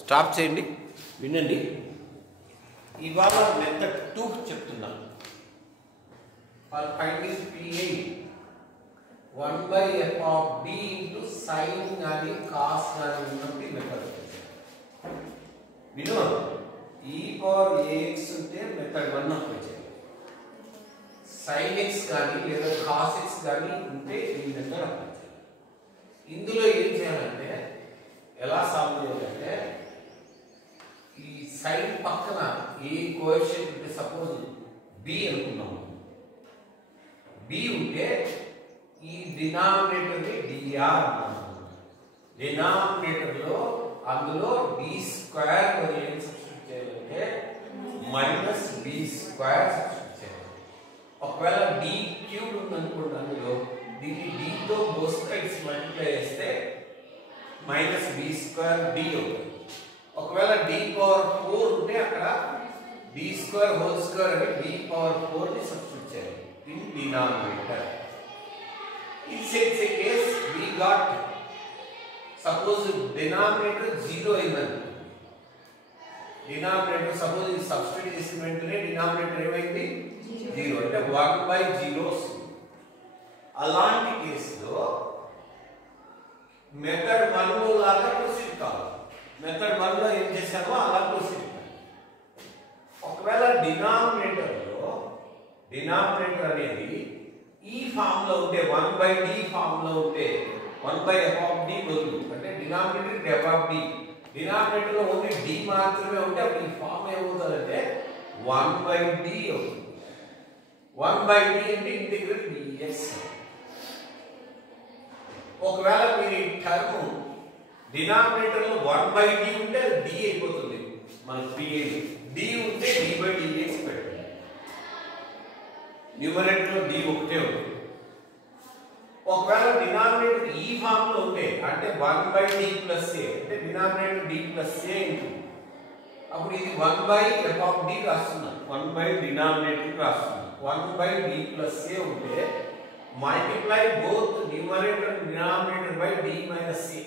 Stop చేయండి, వినండి. ఇవాళ మెథడ్ 2 చెప్తున్నాను. For finding PI 1/f of d into sin కానీ cos కానీ ఉన్నప్పుడు మెథడ్ విను. e power ax ఉంటే మెథడ్ 1 అప్లై చేయాలి. sin x కానీ లేదా cos x కానీ ఉంటే ఈ మెథడ్ అప్లై చేయాలి. ఇందులో ఏం చేయాలంటే ఎలా సాల్వ్ చేయాలంటే ఈ సైన్ పక్కన ఏ కోఎఫిషియంట్ ఉంటే సపోజ్ b అనుకున్నాము. b ఉంటే ఈ డినామినేటర్ ని dr అన్నాము. డినామినేటర్ లో అందులో d స్క్వేర్ మరి ఏం సబ్స్టిట్యూట్ చేయాలంటే మైనస్ b స్క్వేర్ సబ్స్టిట్యూట్ చేయాలి. ఒకవేళ d క్యూబ్ ఉందనుకోండి, అందులో దీన్ని d తో బోత్ సైడ్స్ మల్టిప్లై చేస్తే మైనస్ b స్క్వేర్ d అవుతుంది. ఒకవేళ d పవర్ 4 ఉంటే అక్కడ d స్క్వేర్ హోల్ స్క్వేర్ అని d పవర్ 4 ని సబ్స్టిట్యూట్ చేయాలి in denominator. It's a case we got, suppose denominator 0 అయింది. డినామినేటర్ సపోజ్ ఇది సబ్స్టిట్యూట్ చేసిన వెంటనే డినామినేటర్ ఏమైంది 0 అంటే 1/0 వస్తుంది. అలాంటి కేసులో మెథడ్ 1 లో లాగా ప్రొసీడ్ కావాలి. మెథడ్ 1 లో ఏం చేశామో అలా ప్రొసీడ్. ఒకవేళ డినామినేటర్ అనేది ఈ ఫామ్ లో ఉంటే 1/d ఫామ్ లో ఉంటే 1/f of d బదులు అంటే denominator f of d, denominator లో ఓన్లీ d మాత్రమే ఉంటే అప్పుడు ఈ ఫామ్ ఏమవుతుందంటే 1/d అవుతుంది. 1/d అంటే ఇంటిగ్రల్ dx. ఒకవేళ మీరు ఈ టర్మ్ డినామినేటర్ లో 1/d ఉంటే అది d అయిపోతుంది. మనకు PA d ఉంటే d/dx పెట్టండి. న్యూమరేటర్ లో d ఒకటే ఉంది. ఒకవేళ డినామినేటర్ ఈ ఫామ్ లో ఉంటే అంటే 1/d ప్లస్ a అంటే డినామినేటర్ d ప్లస్ a ఉంటుంది. అప్పుడు ఇది 1/f of d రాస్తున్నా, 1 డినామినేటర్ రాస్తున్నా. 1/d ప్లస్ a ఉంటే multiply both numerator and denominator by d minus a.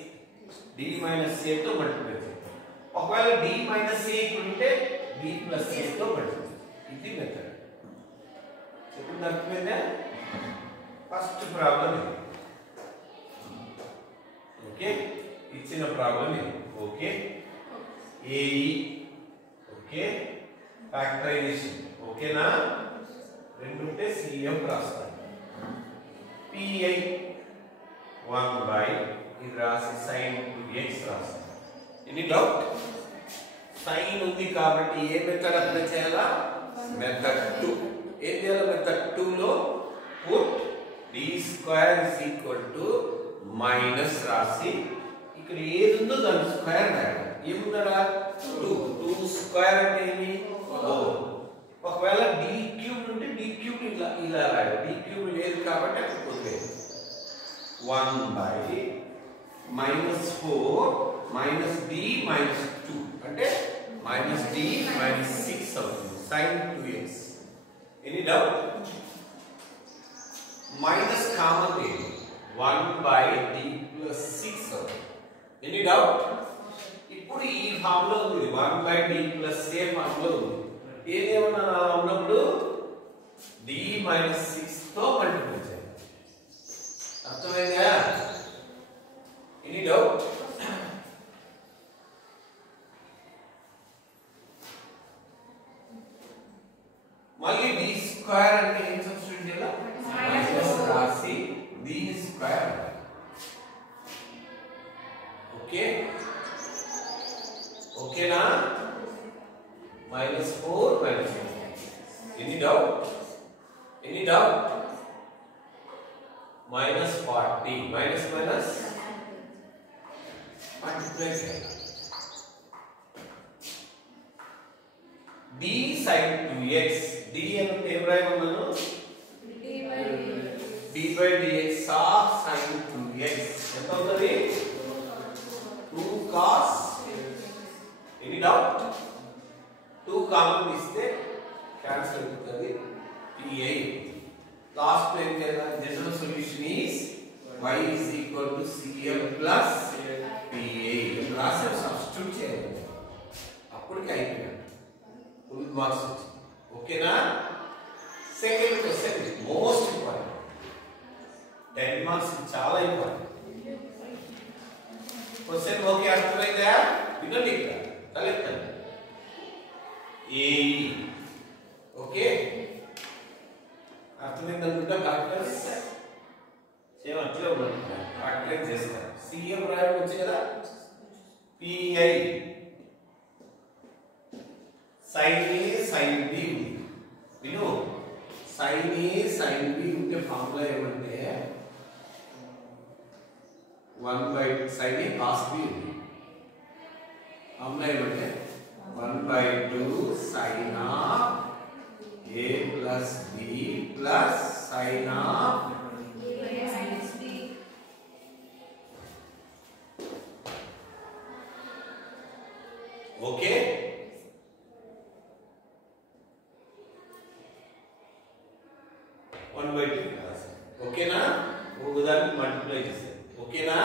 d minus a తో మల్టిప్లై చేయాలి. ఒకవేళ d మైనస్ a ఉంటే d ప్లస్ a తో మల్టిప్లై. ఇది మెథడ్. చెప్పింది అర్థమైందా? ఫస్ట్ ప్రాబ్లం ఇది. ఓకే, ఇచ్చిన ప్రాబ్లం ఇది. ఓకే, AE ఓకే, ఫ్యాక్టరైజేషన్ ఓకేనా, రెండు ఉంటే CF రాస్తాను. PI 1/ ఇది రాసి sin 2x రాస్తాను. Any doubt? సైన్ ఉంది కాబట్టి ఏ మెథడ్ అప్లై చేయాలా? మెథడ్ 2. ఏం చేయాలి? మెథడ్ 2 లో put d square is equal to minus రాసి ఇక్కడ ఏది ఉందో దాని స్క్వేర్ రాయాలి. ఏముందడా 2 స్క్వేర్ అంటే ఏమి 4. ఒకవేళ d క్యూబ్ ఉంటే d క్యూబ్ ఇలా రాయాలి. d క్యూబ్ లేదు కాబట్టి అక్కడ వదిలేదు. 1/-4 - d - 2 అంటే -d - 6 అవుతుంది. sin 2x. Any doubt? Minus common లేదు, 1/d + 6 అవుతుంది. Any doubt? ఇప్పుడు ఈ ఫామ్ లో ఉంది, 1/d + a ఫామ్ లో ఉంది. ఏదేమన్నా ఉన్నప్పుడు d - 6 తో మల్టిప్లై చేయాలి. అర్థమైందా? Any doubt? మళ్ళీ d స్క్వేర్ అంటే ఏం సబ్స్టిట్యూట్ చేయాలి? మైనస్ రాసి d స్క్వేర్. ఓకే, ఓకేనా? -4 - 4. Any doubt? Any doubt? -40 minus multiply చేయాలి. d sin 2x, d అంటే ఏం రాయమన్నాను? d/dx of sin 2x ఎంత అవుతుంది? 2 cos. Any doubt? 2 కామన్ తీస్తే క్యాన్సిల్ అవుతుంది. PA లాస్ట్ ఏం చేయాలి? General solution is y = CF + PA. రాసి సబ్స్టిట్యూట్ చేయాలి. మార్క్స్ వచ్చింది. ఓకేనా? Second question most important, 10 marks చాలా ఇంపార్టెంట్ క్వశ్చన్. ఓకే, అర్థమైందా? వినండి, ఇక్కడ తలెత్తండి. ఏఈ ఓకే, అర్థమైంది అనుకుంటా. కాక్టస్ సేమ్ అట్లే ఉంటుంది, కాక్టస్ చేస్తారు. సిఎం రాయడం వచ్చి కదా, పిఐ సైన్ ఏ సైన్ బి ఉంది. విను, సైన్ ఏ సైన్ బి ఉంటే ఫార్ములా ఏమంటే 1/2 సైన్ ఏ కాస్ బి ఉంది. ఫార్ములా ఏమంటే 1/2 sin of A plus B plus sin of okay. ఓకేనా? ఒకదానికి మల్టిప్లై చేశారు. ఓకేనా?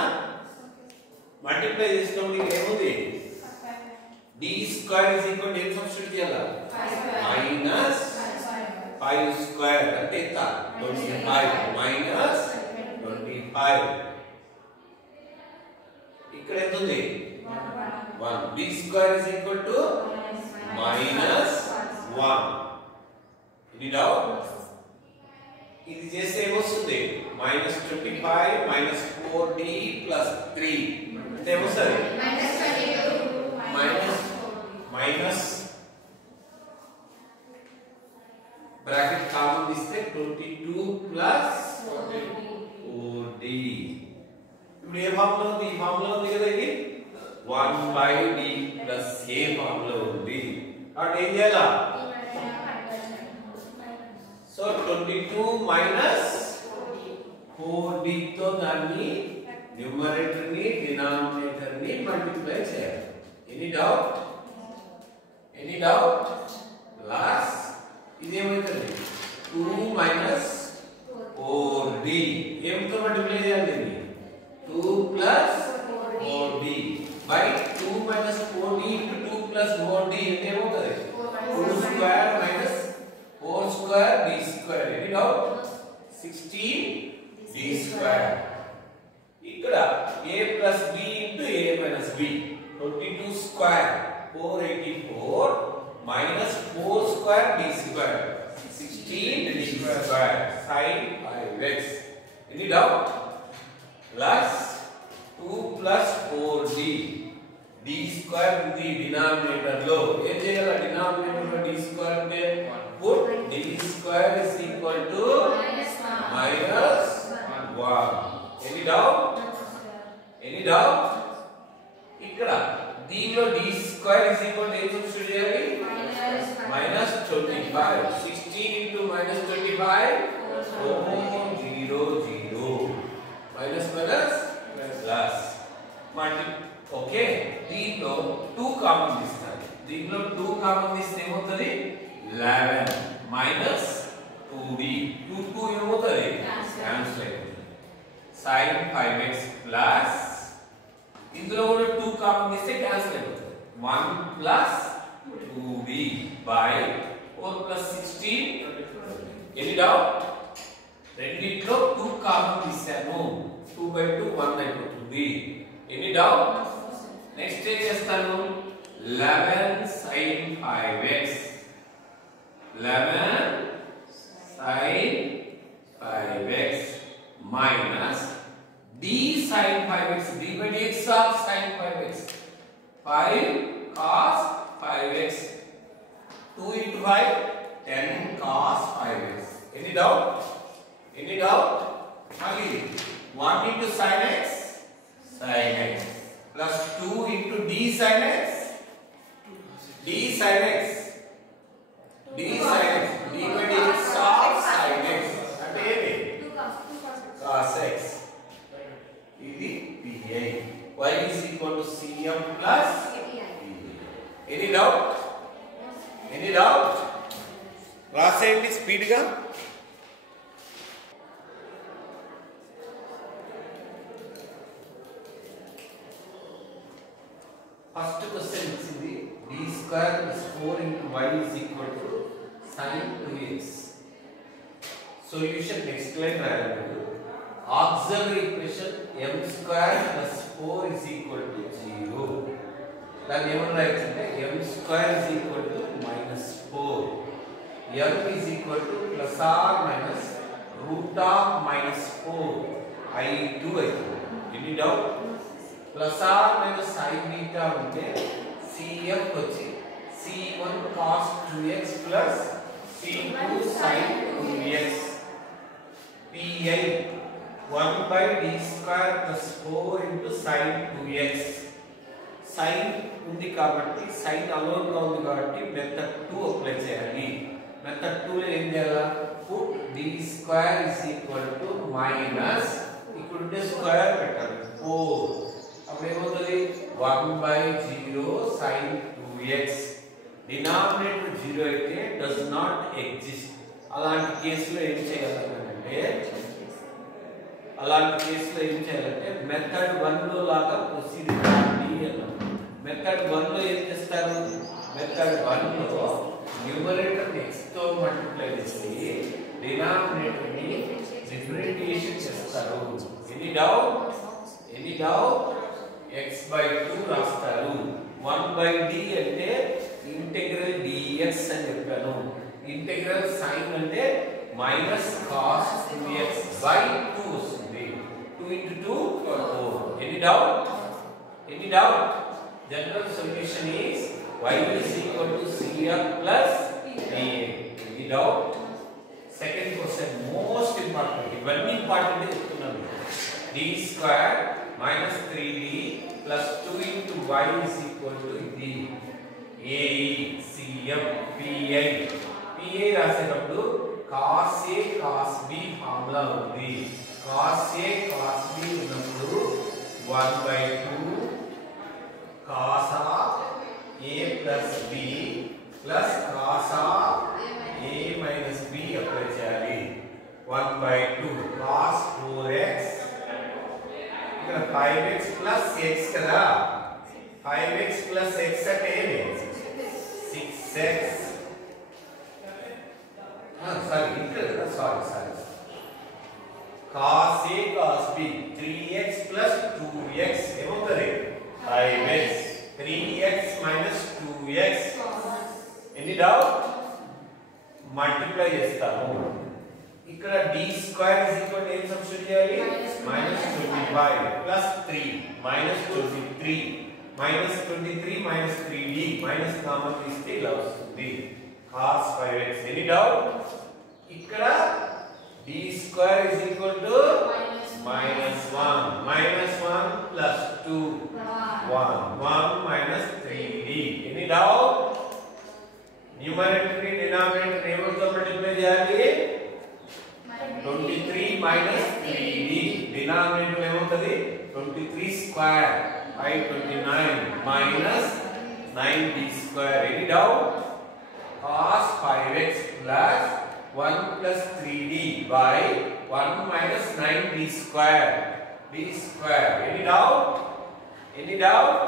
మల్టిప్లై చేసినప్పుడు ఇక్కడ ఏముంది? D square is equal to ఏం సబ్స్టిట్యూట్ చేయాలా? మైనస్ 5 స్క్వేర్ అంటే ఎంత? 25 మైనస్ 25. ఇక్కడ ఎంత ఉంది? 1. b square is equal to minus 1. ఇది డౌట్. ఇది చేస్తే ఏమొస్తుంది? మైనస్ 25 మైనస్ 4d ప్లస్ 3 అంటే ఏమొస్తుంది? మైనస్ బ్రాకెట్ కామన్ తీస్తే 22 ప్లస్ 4d. ఇప్పుడు ఏ ఫార్ములా ఉంది? ఈ ఫార్ములా ఉంది కదా, ఇది 1/d ప్లస్ ఏ ఫార్ములా ఉంది. అంటే ఏం చేయాలా? సో 22 మైనస్ 4d తో దాన్ని న్యూమరేటర్ ని డినామినేటర్ ని మల్టిప్లై చేయాలి. Any doubt? Any doubt? Plus ఇదేమవుతుంది? 2 మైనస్ 4d ఏమితో మల్టిప్లై చేయాలి? 2 plus 4d by 2 minus 4d into 2 plus 4d అంటే ఏమవుతుంది? 2 square minus 4 square d square. Any doubt? 16d square. ఇక్కడ a plus b into a minus b 22 square 484 minus 4 square d square 16d square sin 5x. Any doubt? Plus 2 plus 4d d square ఉంది denominator లో. ఏం చేయాలి? Denominator లో d square ఉంటే put d square is equal to minus 1. Any doubt? Any doubt? ఇక్కడ దీనిలో d square is equal to ఏం substitute చేయాలి? Minus 25. 16 into minus 25 0 0 minus minus plus multi. Okay, దీంట్లో 2 కామన్ తీస్తారు. దీంట్లో 2 కామన్ తీస్తే ఏమవుతుంది? 11 మైనస్ 2d 2 ఏమవుతుంది? క్యాన్సిల్ అయిపోతుంది. sin 5x ప్లస్ ఇందులో కూడా 2 కామన్ తీస్తే క్యాన్సిల్ అయిపోతుంది. 1 plus 2d by 4 plus 16. Any doubt? రెండిట్లో 2 కామన్ తీసాము. 2/2 1 అయిపోతుంది. Any doubt? నెక్స్ట్ ఏం చేస్తాను? 11 sin 5x 11 sin 5x minus d sin 5x d/dx of sin 5x 5 cos 5x 2 into 5 10 cos 5x. Any doubt? Any doubt? Mali 1 into sin x sin x plus 2 into d sin x d sin x d sin x d/dx of sin x అంటే ఏమి? cos x. ఇది pi. y is equal to cm plus pi. Any doubt? Any doubt? రాసేయండి speed గా. First question ఇచ్చింది d square plus 4 into y is equal to sin 2x. Solution next line రాయాలి. Auxiliary equation m square plus 4 is equal to 0. దాన్ని ఏమని రాయొచ్చంటే m square is equal to minus 4. m is equal to plus or minus root of minus 4 i2 అవుతుంది. Any doubt? Plus or minus I beta ఉంటే cf వచ్చి c1 cos 2x plus c2 sin 2x pi 1 by d square plus 4 into sin 2x. sin ఉంది కాబట్టి sin alone గా ఉంది కాబట్టి method 2 apply చేయాలి. Method 2 లో ఏం చేయాలి? put d square is equal to minus ఇక్కడ ఉంటే స్క్వేర్ పెట్టాలి 4. అప్పుడు ఏమవుతుంది 1 by 0 sin 2x. డినామినేటర్ 0 అయితే does not exist. అలాంటి కేసులో ఏం చేయాలంటే మెథడ్ 1 లో లాగా ప్రొసీడ్ చేయాలి అన్నాం. మెథడ్ 1 లో ఏం చేస్తారు? మెథడ్ 1 లో న్యూమరేటర్ x తో మల్టిప్లై చేసి డినామినేటర్ ని డిఫరెన్షియేషన్ చేస్తారు. Any doubt? x by 2 రాస్తారు. 1 by d అంటే ఇంటెగ్రల్ dx అని చెప్పాను. ఇంటెగ్రల్ sin అంటే minus cos 2x by 2 వస్తుంది. 2 into 2 4. Any doubt? General solution is y is equal to cf plus a. Any doubt? Second question most important. ఇవన్నీ important చెప్తున్నాను. d square minus 3d plus 2 into y is equal to d. a cf pi రాసేటప్పుడు cos a cos b formula ఉంది. cos a cos b ఉన్నప్పుడు 1 by 2 cos of a plus b plus cos of a minus b apply చేయాలి. 1 by 2 cos 4x ఇక్కడ 5x plus x కదా. 5x plus x అంటే ఏమి? 6x. sorry. cos a cos b 3x plus 2x ఏమవుతుంది? 5x. 3x minus 2x. Any doubt? Multiply చేస్తాము. ఇక్కడ d square is equal to ఏం substitute చేయాలి? minus 25 plus 3 minus 23 minus 23 minus 3d minus common తీస్తే ఇలా వస్తుంది cos 5x. Any doubt? ఇక్కడ d square is equal to minus 1 plus 2 1 minus 3d. Any doubt? Numerator ని denominator ఏమవుతో multiply చేయాలి? 23 minus 3d. Denominator ఏమవుతుంది? 23 square by 29 minus 9d square. Any doubt? cos 5x plus 1 plus 3d by 1 minus 9d square. d square. Any doubt?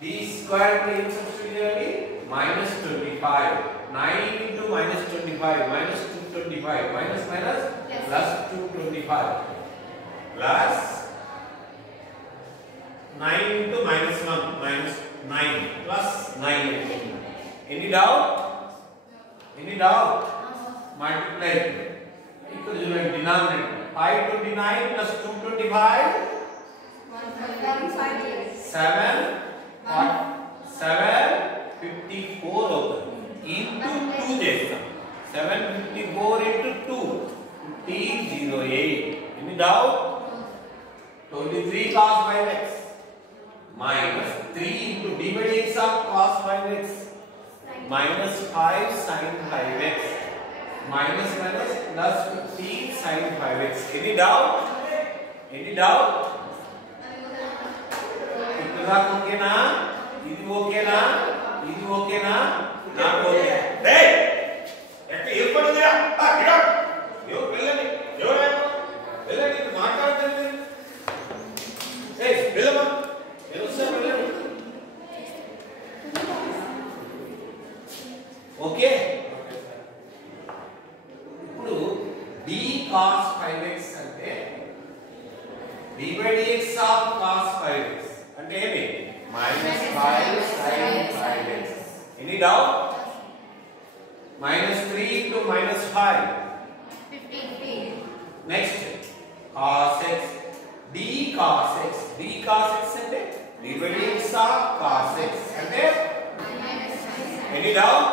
d square ని ఏం substitute చేయాలి? minus 25. 9 into minus 25 minus 225 minus plus 225 plus 9 into minus 1 minus 9 plus 9. Any doubt? Multiply. ఇక్కడ చూడండి denominator 529 plus 225 754 అవుతుంది. into 2 చేస్తాం. 754 into 2 1508. Any doubt? 23 cos 5x minus 3 into d by dx of cos 5x minus 5 sin 5x minus plus 15 sin 5x. Any doubt? ఇక్కడ ఓకేనా? ఇది ఓకేనా? నాకు okay. రేయ్ ఎక్కడ ఏ పడుదిరా? గిడ ఎవరు వెళ్ళండి. వెళ్ళండి మాట్లాడుతుంది. వెళ్ళమ్మా. వెళ్ళండి. ఓకే. ఇప్పుడు d cos 5x అంటే d/dx of cos 5x అంటే ఏమి -5 sin 5x. Any doubt? -3 into -5 15. Next cos x d cos x అంటే d/dx of cos x అంటే ఎనీ డౌట్?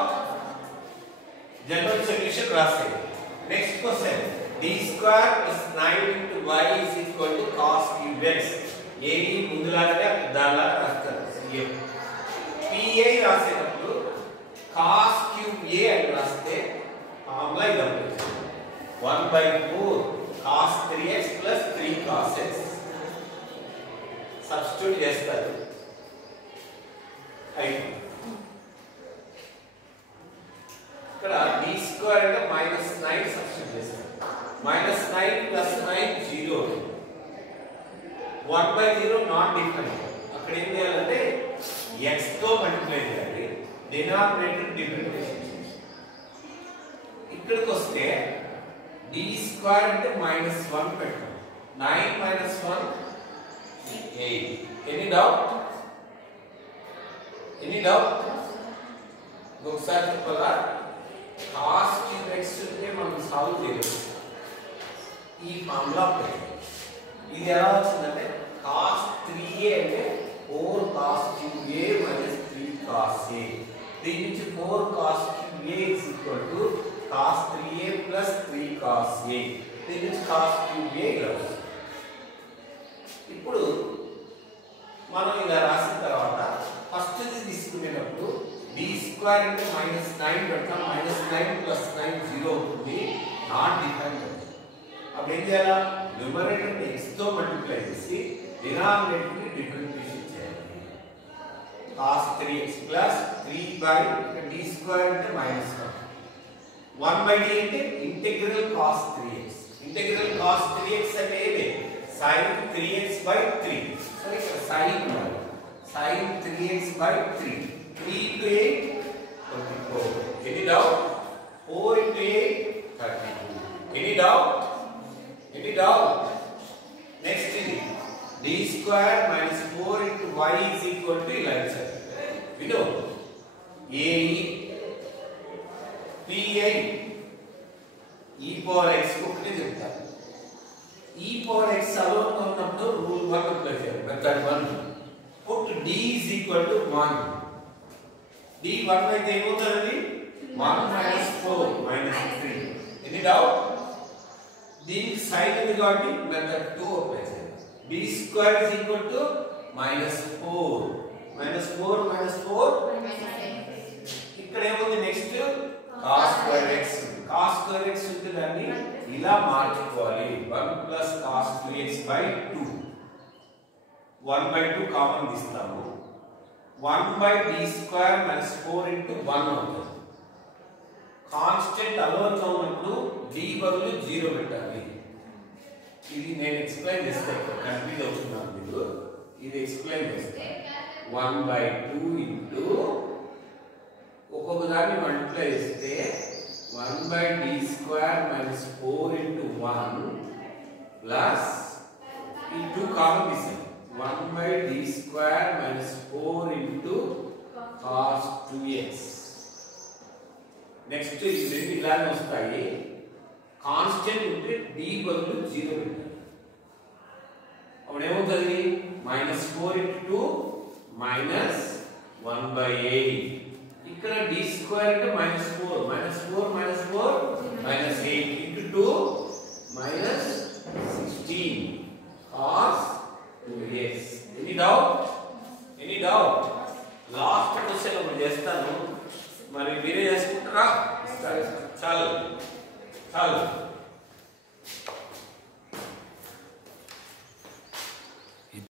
జనరల్ సొల్యూషన్ రాసేది. Next question d square plus 9 into y is equal to cos cube x. ఏది ముందులాగానే దానిలా రాస్తారు. CF PA రాసేటప్పుడు cos cube a అని రాస్తే formula ఇది అవుతుంది. 1/4 cos 3x plus 3 cos x. Substitute చేస్తారు. అయిపోయింది. ఇక్కడ d స్క్వేర్ అంటే -9 సబ్స్టిట్యూట్ చేస్తారు. -9 plus 9 0. 1/0 not different. అక్కడ ఏం చేయాలంటే x తో మల్టిప్లై చేయాలి. డినామినేటర్ డిఫరెన్షియేషన్ చేయాలి. ఇక్కడికి వస్తే d స్క్వేర్ అంటే -1 పెట్టాలి. 9 - 1 8. Any doubt? ఒకసారి చెప్పాలా? cos cube x ఉంటే మనం సాల్వ్ చేయలేము. ఈ ఫార్ములా ఇది ఎలా వచ్చిందంటే cos 3a అంటే 4 cos cube a minus 3 cos a. దీని నుంచి 4 cos cube a is equal to cos 3a plus 3 cos a. దీని నుంచి cos cube a ఇలా వస్తుంది. ఇప్పుడు మనం ఇలా రాసిన తర్వాత ఫస్ట్ ఇది తీసుకునేటప్పుడు d స్క్వేర్ అంటే -9 పెడతాం. -9 plus 9 0 అవుతుంది. Not different. అప్పుడు ఏం చేయాలా? న్యూమరేటర్ ని x తో మల్టిప్లై చేసి డినామినేటర్ ని డిఫరెన్షియేషన్ చేయాలి. cos 3x plus 3 d square అంటే -1 1/d అంటే integral cos 3x. Integral cos 3x అంటే ఏమి? sin 3x/3. సో ఇక్కడ sin ఉండాలి. sin 3x/3. 3 into 8 24. Any doubt? 4 into 8 32. Any doubt? Next ఇది d square minus 4 into y is equal to ఇలా ఇచ్చారు. విను a p i e power x ఒకటి చెప్తారు. e power x అలోన్ ఉన్నప్పుడు rule 1 apply చేయాలి. Method 1 put d is equal to 1. d 1 అయితే ఏమవుతుంది? 1 minus 4 minus 3. Any doubt? దీనికి సైన్ ఉంది కాబట్టి మెథడ్ 2 అప్లై చేయాలి. d square is equal to -4 minus 4 ఇక్కడ ఏముంది? Next cos square x. cos square x ఉంటే దాన్ని ఇలా మార్చుకోవాలి. 1 plus cos 2x/2. 1/2 కామన్ తీస్తాము. 1/d square minus 4 into 1 అవుతుంది. కాన్స్టెంట్ అలోన్ గా ఉన్నప్పుడు d బదులు 0 పెట్టాలి. ఇది నేను ఎక్స్ప్లెయిన్ చేస్తాను. కన్ఫ్యూజ్ అవుతున్నాను మీరు. ఇది ఎక్స్ప్లెయిన్ చేస్తాను. 1/2 into ఒక్కొక్క దాన్ని మల్టిప్లై చేస్తే 1/d square minus 4 into 1 plus ఈ 2 కామన్ తీసాం. 1/d square minus 4 into cos 2x. Next ఈ రెండు ఇలానే వస్తాయి. కాన్స్టెంట్ ఉంటే d బదులు 0 పెట్టాలి. అప్పుడు ఏమవుతుంది? -4 into 2 -1/8. ఇక్కడ d స్క్వేర్ అంటే -4 -8 into 2 -16 cos 2x. Any doubt? Last question ఒకటి చేస్తాను. మరి మీరే చేసుకుంటారా? చాలు